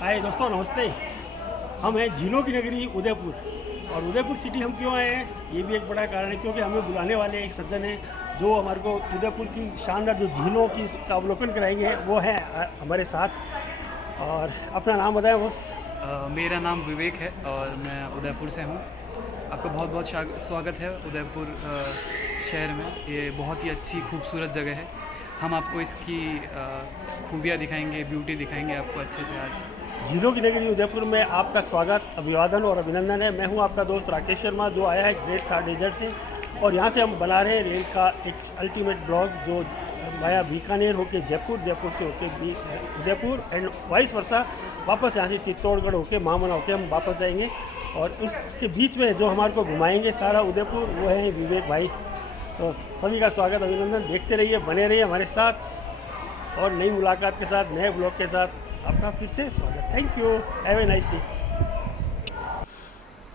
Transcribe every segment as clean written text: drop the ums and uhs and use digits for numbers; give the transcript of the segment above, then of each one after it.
हाय दोस्तों, नमस्ते। हम हैं झीलों की नगरी उदयपुर। और उदयपुर सिटी हम क्यों आए हैं, ये भी एक बड़ा कारण है, क्योंकि हमें बुलाने वाले एक सज्जन हैं जो हमारे को उदयपुर की शानदार जो झीलों की का अवलोकन कराएंगे। वो हैं हमारे साथ। और अपना नाम बताएं बस। मेरा नाम विवेक है और मैं उदयपुर से हूँ। आपका बहुत बहुत स्वागत है उदयपुर शहर में। ये बहुत ही अच्छी खूबसूरत जगह है। हम आपको इसकी खूबियाँ दिखाएंगे, ब्यूटी दिखाएंगे आपको अच्छे से आज। झीलों की नगरी उदयपुर में आपका स्वागत, अभिवादन और अभिनंदन है। मैं हूं आपका दोस्त राकेश शर्मा, जो आया है ग्रेट थार डेजर्ट से। और यहां से हम बना रहे हैं रेल का एक अल्टीमेट ब्लॉग, जो वाया बीकानेर होके जयपुर, जयपुर से होके उदयपुर एंड वाइस वर्सा, वापस यहाँ से चित्तौड़गढ़ होके महामना होके हम वापस जाएंगे। और उसके बीच में जो हमारे को घुमाएंगे सारा उदयपुर, वो है विवेक भाई। तो सभी का स्वागत, अभिनंदन। देखते रहिए, बने रहिए हमारे साथ। और नई मुलाकात के साथ, नए ब्लॉग के साथ आपका फिर से स्वागत। Thank you, have a nice day.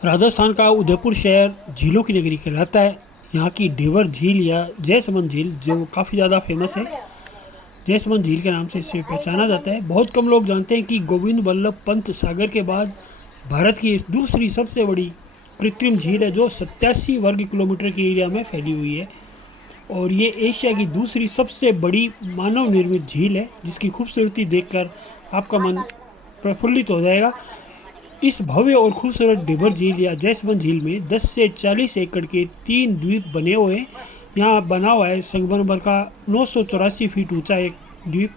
Rajasthan का उदयपुर शहर झीलों की नगरी कहलाता है। यहाँ की ढेवर झील या जयसमंद झील जो काफ़ी ज़्यादा फेमस है, जयसमंद झील के नाम से इसे पहचाना जाता है। बहुत कम लोग जानते हैं कि गोविंद वल्लभ पंत सागर के बाद भारत की इस दूसरी सबसे बड़ी कृत्रिम झील है, जो 87 वर्ग किलोमीटर के एरिया में फैली हुई है। और ये एशिया की दूसरी सबसे बड़ी मानव निर्मित झील है, जिसकी खूबसूरती देखकर आपका मन प्रफुल्लित हो जाएगा। इस भव्य और खूबसूरत ढेबर झील या जयसमंद झील में 10 से 40 एकड़ के 3 द्वीप बने हुए हैं। यहाँ बना हुआ है संगमरमर का 984 फीट ऊंचा एक द्वीप,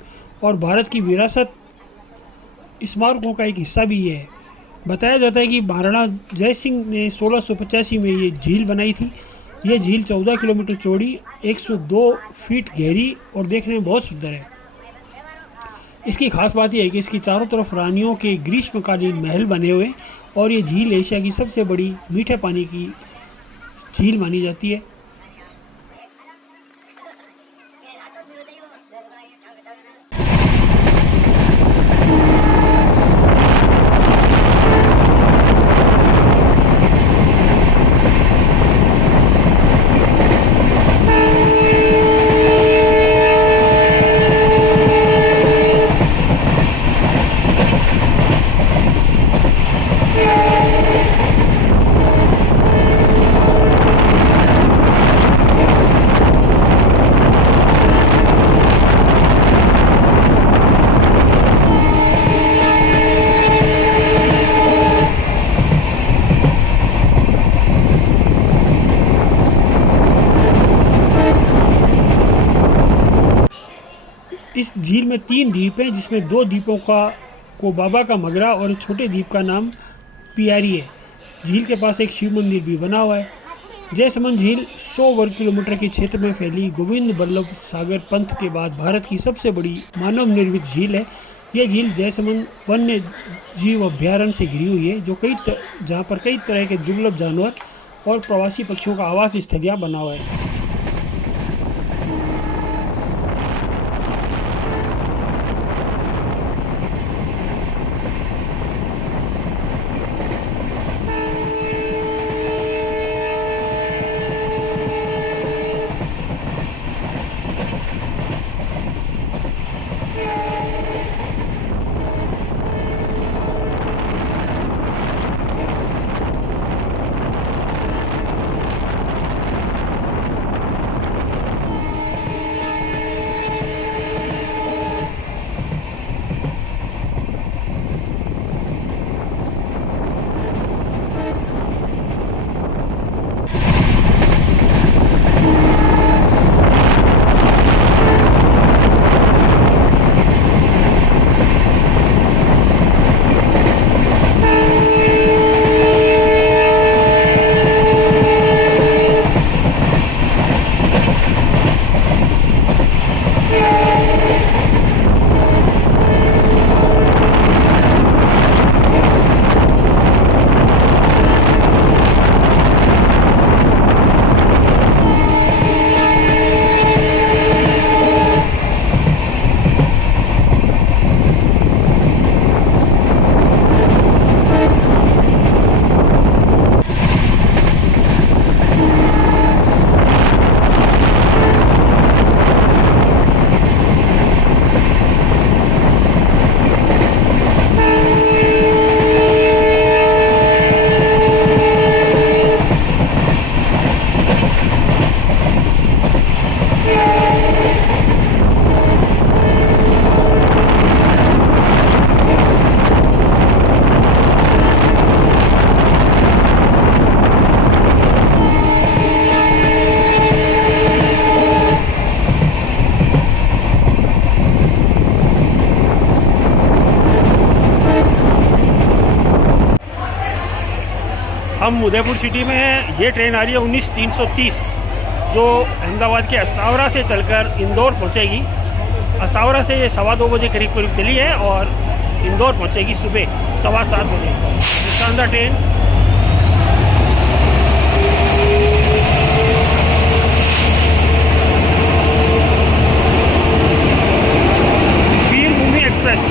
और भारत की विरासत स्मारकों का एक हिस्सा भी है। बताया जाता है कि महाराणा जय सिंह ने 1685 में ये झील बनाई थी। ये झील 14 किलोमीटर चौड़ी, 102 फीट गहरी और देखने में बहुत सुंदर है। इसकी खास बात यह है कि इसकी चारों तरफ रानियों के ग्रीष्मकालीन महल बने हुए हैं, और ये झील एशिया की सबसे बड़ी मीठे पानी की झील मानी जाती है। इस झील में 3 द्वीप हैं, जिसमें 2 द्वीपों को बाबा का मगरा और छोटे द्वीप का नाम पियारी है। झील के पास एक शिव मंदिर भी बना हुआ है। जयसमंद झील 100 वर्ग किलोमीटर के क्षेत्र में फैली गोविंद वल्लभ सागर पंथ के बाद भारत की सबसे बड़ी मानव निर्मित झील है। यह झील जयसमंद वन्य जीव अभ्यारण्य से घिरी हुई है, जो जहाँ पर कई तरह के दुर्लभ जानवर और प्रवासी पक्षियों का आवास स्थल यहाँ बना हुआ है। हम उदयपुर सिटी में हैं। ये ट्रेन आ रही है 19-330 जो अहमदाबाद के असावरा से चलकर इंदौर पहुंचेगी। असावरा से ये 2:15 बजे करीब करीब चली है और इंदौर पहुंचेगी सुबह 7:15 बजे। शानदार ट्रेन। वीरभूमि एक्सप्रेस।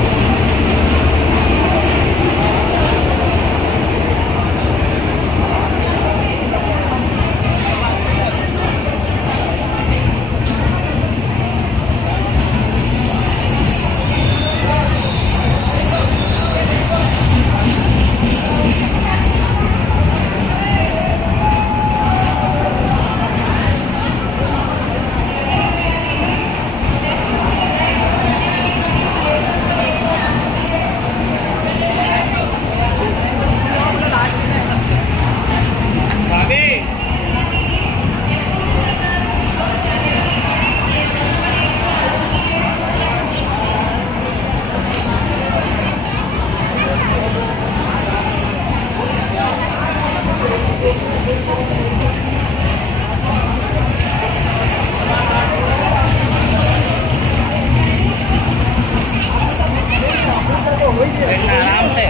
आराम से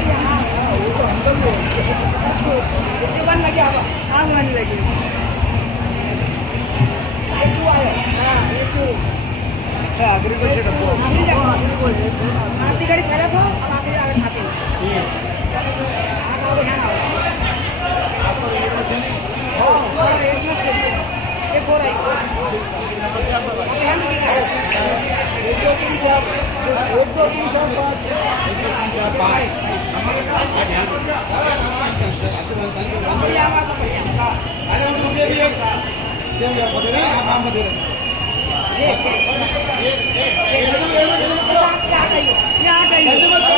ये